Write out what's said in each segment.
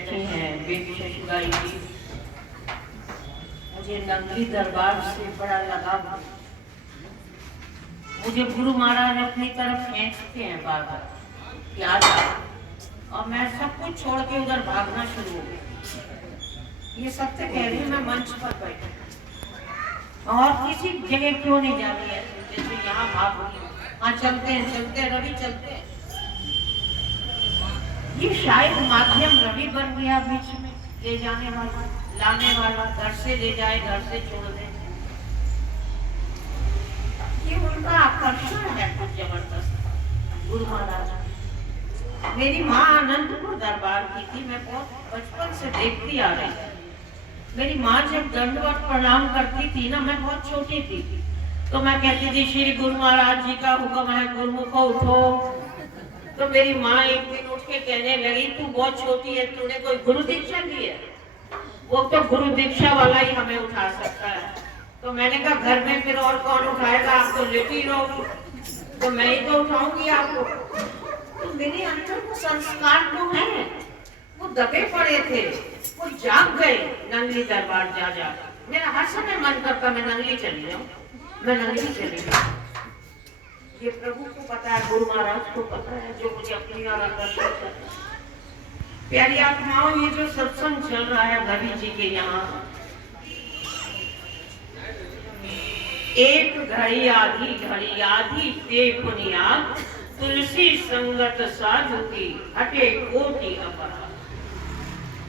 बैठी हैं बेबी शशुगाई जी। मुझे नंगली दरबार से बड़ा लगाव है। मुझे गुरु महाराज अपनी तरफ खींचते हैं बार बार कि आ जा, और मैं सब कुछ छोड़ के उधर भागना शुरू हो गया। ये सत्य कह रही हूँ, मैं मंच पर बैठी और किसी जगह क्यों नहीं जा रही है, जैसे यहाँ भाग रही हूँ। हाँ चलते हैं रवि चलते हैं। ये शायद माध्यम रवि बन गया बीच में, ले जाने वाला लाने वाला, घर से ले जाए घर से छोड़ दे। ये उनका आकर्षण है कुछ जबरदस्त। गुरु महाराज, मेरी माँ अनंतपुर दरबार की थी, मैं बहुत बचपन से देखती आ रही थी। मेरी माँ जब दंडवत प्रणाम करती थी ना, मैं बहुत छोटी थी, तो मैं कहती थी श्री गुरु महाराज जी का हुक्म है गुरुमुखो उठो। तो मेरी माँ एक दिन उठ के कहने लगी, तू बहुत छोटी है, तूने कोई गुरु दीक्षा ली है? वो तो गुरु दीक्षा वाला ही हमें उठा सकता है। तो मैंने कहा घर में फिर और कौन उठाएगा, आप तो लेटी रहो, तो मैं ही तो उठाऊंगी आपको। तो मेरे अंदर वो संस्कार तो है, वो दबे पड़े थे, वो जाग गए नंगली दरबार जा जा। मेरा हर समय मन करता मैं नंगली चली जाऊं, मैं नंगली चली जाऊं। ये प्रभु को पता है, गुरु महाराज को पता है, जो मुझे अपनी और आकर्षण करता है। प्यारी आत्माओं, ये जो सत्संग चल रहा है रवि जी के यहाँ, एक घड़ी आधी ते बुनियाद, तुलसी संगत साधु की हटे कोटि अपराध।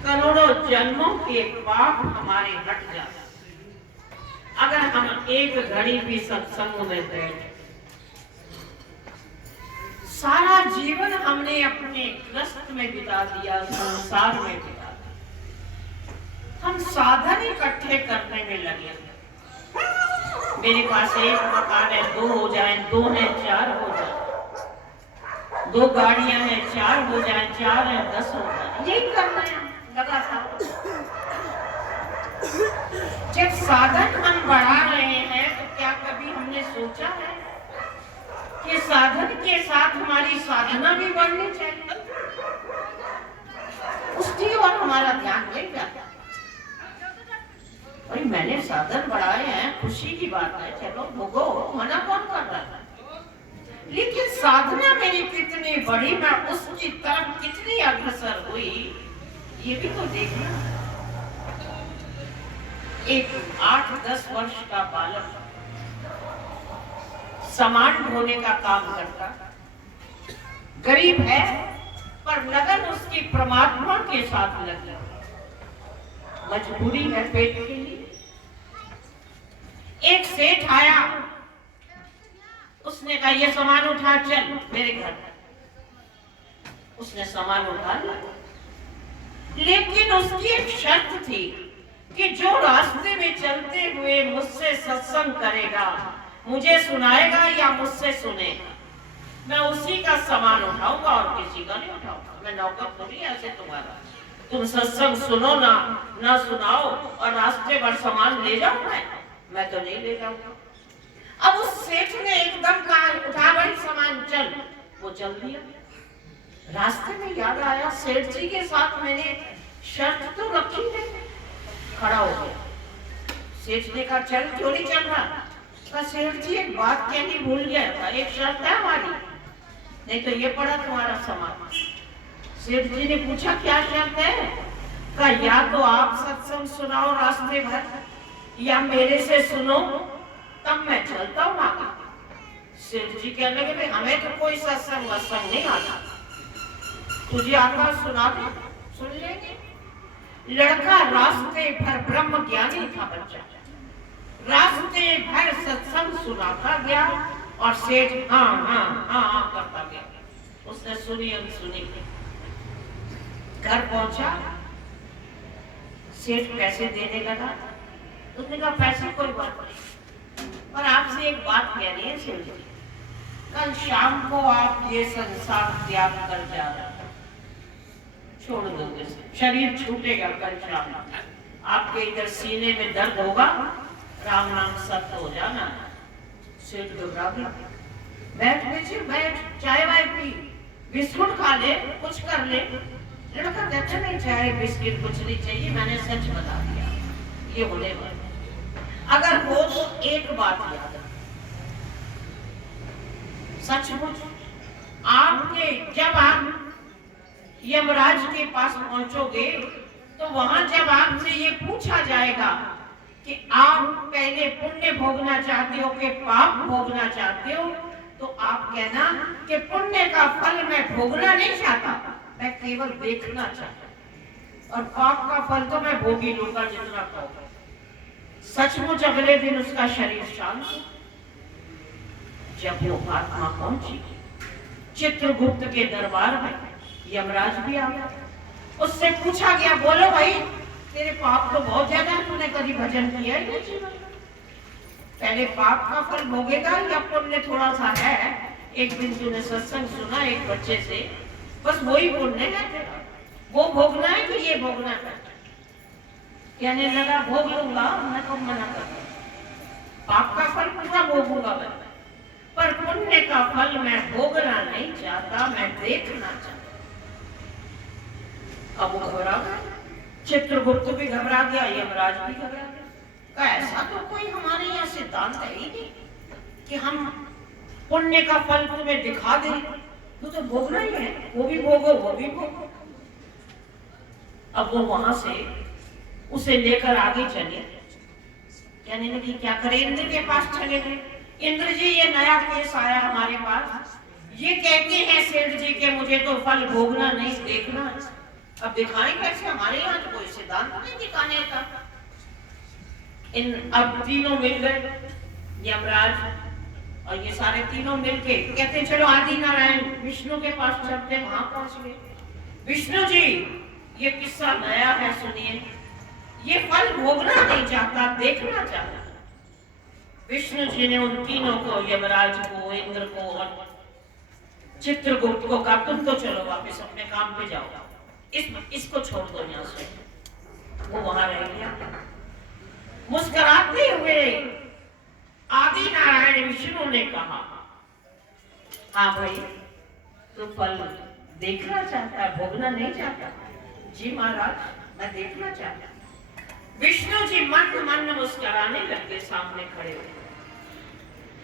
करोड़ों जन्मों के पाप हमारे हट जाते अगर हम एक घड़ी भी सत्संग में बैठे। सारा जीवन हमने अपने ग्रस्त में बिता दिया, संसार में बिता दिया। हम साधन इकट्ठे करने में लगे। मेरे पास एक मकान है, 2 हो जाए, 2 है 4 हो जाए, 2 गाड़ियां हैं 4 हो जाए, 4 है 10 हो जाए, यही करना है लगातार। जब साधन हम बढ़ा रहे हैं तो क्या कभी हमने सोचा है कि साधन के साथ हमारी साधना भी बढ़नी चाहिए? उसकी ओर हमारा ध्यान नहीं जाता। भाई मैंने साधन बढ़ाए हैं, खुशी की बात है, चलो भोगो, मना कौन कर रहा है? लेकिन साधना मेरी कितनी बढ़ी, मैं उसकी तरफ कितनी अग्रसर हुई, ये भी तो देखना। एक 8-10 वर्ष का बालक सामान ढोने का काम करता, गरीब है पर लगन उसकी परमात्मा के साथ लगी, मजबूरी है पेट के लिए। एक सेठ आया, उसने कहा ये सामान उठा चल मेरे घर। उसने सामान उठा लिया, लेकिन उसकी एक शर्त थी कि जो रास्ते में चलते हुए मुझसे सत्संग करेगा, मुझे सुनाएगा या मुझसे सुनेगा, मैं उसी का सामान उठाऊंगा और किसी का नहीं उठाऊंगा। मैं नौकर थोड़ी ऐसे तुम्हारा, तुम सत्संग सुनो ना सुनाओ और रास्ते भर सामान ले जाऊं मैं तो नहीं ले जाऊंगा। अब उस सेठ ने एकदम कहा उठा भाई सामान चल, वो चल दिया। रास्ते में याद आया सेठ जी के साथ मैंने शर्त तो रखी है। खड़ा हो गया, सेठ ने कहा चल क्यों नहीं चल रहा? सेठ जी एक बात कहनी भूल गया था, एक शर्त है हमारी, नहीं तो ये पड़ा तुम्हारा सामान। सेठ जी ने पूछा क्या शर्त है? कहा या तो आप सत्संग सुनाओ रास्ते भर, या मेरे से सुनो तब मैं चलता हूँ आगे। सेठ जी कहने लगे हमें तो कोई सत्संग वत्संग नहीं आता, तुझे आता सुना दो सुन लेंगे। लड़का रास्ते भर ब्रह्म ज्ञानी था, बच्चा रास्ते भर सत्संग सुनाता गया और सेठ हाँ करता गया। उसने सुनी। घर पहुंचा, सेठ पैसे देने लगा। उसने कहा पैसे कोई बात नहीं, पर आपसे एक बात कहनी है सेठ जी। कल शाम को आप ये संसार त्याग कर जा रहे हैं, छोड़ दोगे, शरीर छूटेगा कल शाम, आपके इधर सीने में दर्द होगा, राम नाम सत्य हो जाना। सेठ घबरा गया, बैठ नीचे बैठ, चाय वाय पी, बिस्कुट खा ले, कुछ कर ले। लड़का कहता नहीं, चाय बिस्किट कुछ नहीं चाहिए, मैंने सच बता दिया, ये होने वाला। अगर हो तो एक बात याद रखना, सचमुच आपके जब आप यमराज के पास पहुंचोगे तो वहां जब आपसे ये पूछा जाएगा कि आप पहले पुण्य भोगना चाहते हो कि पाप भोगना चाहते हो, तो आप कहना कि पुण्य का फल मैं भोगना नहीं चाहता, मैं केवल देखना चाहता, और पाप का फल तो मैं भोग ही लूंगा जितना खाऊंगा। सचमुच अगले दिन उसका शरीर शांत हो। जब वो आत्मा पहुंची चित्रगुप्त के दरबार में, यमराज भी आ गया। उससे पूछा गया, बोलो भाई, तेरे पाप तो बहुत ज्यादा है, तूने कभी भजन किया है जीवन में? पहले पाप का फल भोगेगा या पुण्य थोड़ा सा है? एक दिन तूने सत्संग सुना एक बच्चे से, बस वही पुण्य है तेरा, वो भोगना है कि ये भोगना है? कहने लगा, भोग लूंगा, मैं कब मना कर, पाप का फल पूरा भोगूंगा मैं, पर पुण्य का फल मैं भोगना नहीं चाहता, मैं देखना चाहता। अब वो घबरा गया, चित्रगुप्त भी घबरा गया, यमराज भी घबरा गया। ऐसा तो कोई हमारे यहाँ सिद्धांत है ही नहीं कि हम पुण्य का फल तुम्हें दिखा दें, तो भोगना ही है, वो भी भोगो वो भी भोगो। अब वो वहां से उसे लेकर आगे चले, कहने लगी क्या करें, इंद्र के पास चले गए। इंद्र जी, ये नया केस आया हमारे पास, ये कहते हैं सेठ जी के मुझे तो फल भोगना नहीं देखना, अब दिखाएं कैसे? हमारे यहाँ तो कोई सिद्धांत नहीं दिखाने का। इन अब तीनों मिल गए, यमराज और ये सारे तीनों मिलके कहते चलो आदि नारायण विष्णु के पास चलते। वहां पहुंच गए। विष्णु जी, ये किस्सा नया है, सुनिए। ये फल भोगना नहीं चाहता, देखना चाहता। विष्णु जी ने उन तीनों को, यमराज को, इंद्र को और चित्रगुप्त को कहा, तुम तो चलो वापस अपने काम पे जाओ, इसको छोड़ दो यहाँ से। वो वहां रह गया। मुस्कुराते हुए आदि नारायण विष्णु ने कहा, हाँ भाई, तू फल देखना चाहता है, भोगना नहीं चाहता? जी महाराज, मैं देखना चाहता। विष्णु जी मन मन मुस्कुराने लगे, सामने खड़े हुए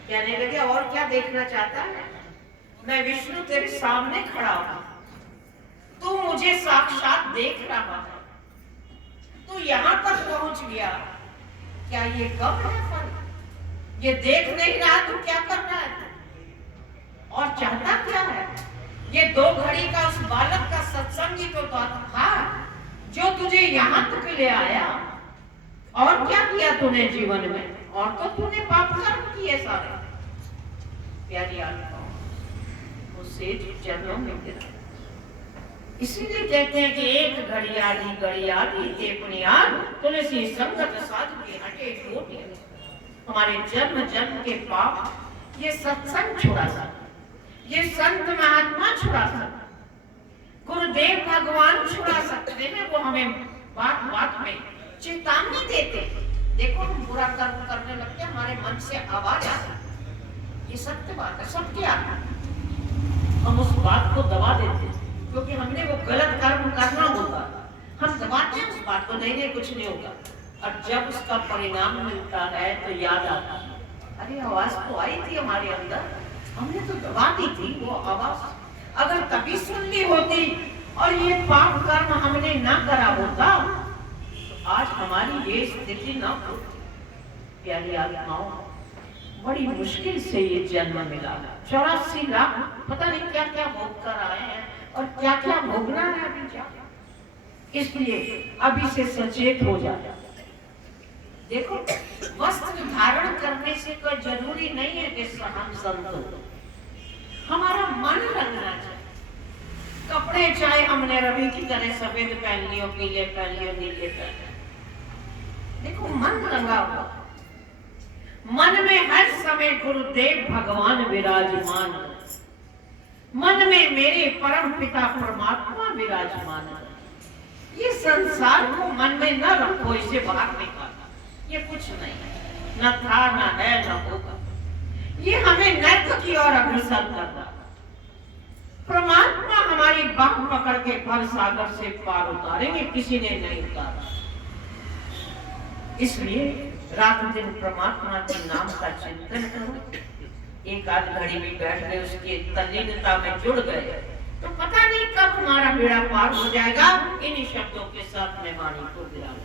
कहने लगे, और क्या देखना चाहता है? मैं विष्णु तेरे सामने खड़ा हूं, तू मुझे साक्षात देख रहा है, तू यहां तक पहुंच गया, क्या ये कब है फल? ये देख नहीं रहा, तू क्या कर रहा है? और चाहता क्या है? ये 2 घड़ी का उस बालक का सत्संग ही तो था जो तुझे यहां तक ले आया। और क्या किया तूने जीवन में? और तो तूने पाप कर्म किए सारे। प्यारी आत्मा, उससे जन्म में गिरा। इसीलिए कहते हैं कि एक घड़ियाली ते पुनियाद, तुलसी संगत साधु के हटे छोटे। हमारे जन्म जन्म के पाप ये सत्संग छुड़ा सकता, ये संत महात्मा छुड़ा सकता, गुरुदेव भगवान छुड़ा सकते हैं। वो हमें बात बात में चेतावनी देते। देखो, हम बुरा कर्म करने लगते, हमारे मन से आवाज आती, ये सत्य बात है, सबके आती, हम उस बात को दबा देते क्योंकि हमने वो गलत कर्म करना होगा, हम दबाते हैं उस बात को, नहीं कुछ नहीं होगा। और जब उसका परिणाम मिलता है तो याद आता है, अरे आवाज तो आई थी हमारे अंदर, हमने तो दबा दी थी वो आवाज। अगर तभी सुन ली होती और ये पाप कर्म हमने ना करा होता तो आज हमारी ये स्थिति ना होती। प्यारी आत्माओं, बड़ी मुश्किल से ये जन्म मिला, 84 लाख पता नहीं क्या क्या भोग कर आए हैं और क्या क्या भोगना है अभी जा। इसलिए अभी से सचेत हो जाए। देखो, वस्त्र धारण करने से कोई जरूरी नहीं है कि हम संत हो, हमारा मन रंगना चाहिए। कपड़े चाहे हमने रवि की तरह सफेद पहन लियो, पीले पहन लियो, नीले पहन लियो, देखो मन रंगा हुआ, मन में हर समय गुरुदेव भगवान विराजमान, मन में मेरे परम पिता परमात्मा विराजमान। ये संसार को मन में न रखो, इसे बाहर निकालो, ये कुछ नहीं, न था न है न होगा। ये हमें नर्क की ओर अग्रसर करना। परमात्मा हमारे तुम्हारी बाह पकड़ के भव सागर से पार उतारेंगे, किसी ने नहीं उतारा। इसलिए रात दिन परमात्मा के नाम का चिंतन करो। एक आध घड़ी भी बैठ गए, उसकी तल्लीनता में जुड़ गए, तो पता नहीं कब हमारा बेड़ा पार हो जाएगा। इन्हीं शब्दों के साथ मैं वाणी को विराम